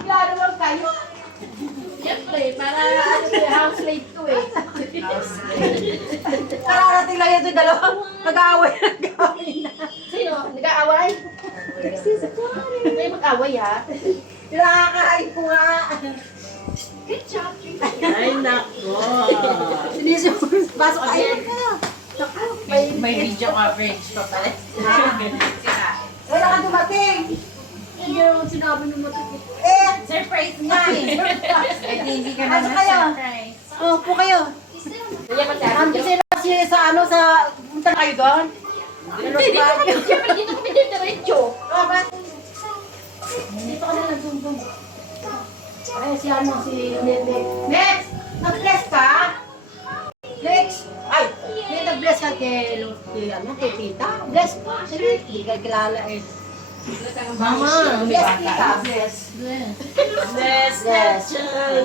bigla naman kayo. Siyempre, para ano to, house slave to eh. Kararating lang yun yung dalawa. Nag-aaway na. Sino? Nag-aaway? May mag-aaway ha? Nakakain ko nga. Good job, Ay, nako. Sinisip ko. Pasok kayo ka. May video coverage pa pala. Wala ka dumating. Hindi naman sinabi ng matikit. Surprise nga eh. Hindi ka Pasok kayo. surprise. Upo kayo. Kaya pa siya. Nandun sila sa ano, sa... Punta na kayo doon? Hindi, dito kami. Siyempre, dito kami diretso. Dito ka na nagsumbong. Ay, si ano, si Nene. Next! Nag-bless ka? Next! Ay! May nag-bless ka kay tita. Bless po. Sige, hindi ka kilala eh. Mama, may Bless bata. tita, bless. Bless the children.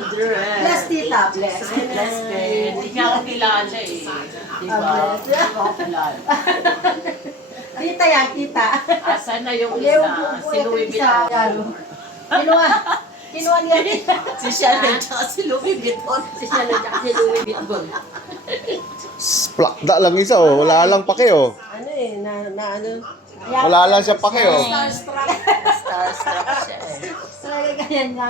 Bless tita, bless. Bless them. Hindi ka ako kilala eh. Diba? Bless. Hindi ako kilala. Tita yan, tita. Asan na yung Leo, isa? Si Louis Vuitton. Kinuha niya. Si Chanel tsaka si Louis Vuitton. Si siya lang si Louis Vuitton. Plakda lang isa oh. Wala lang pake oh. Ano eh, ano. Wala lang siya pake oh. Starstruck. Starstruck siya eh. Talaga ganyan nga.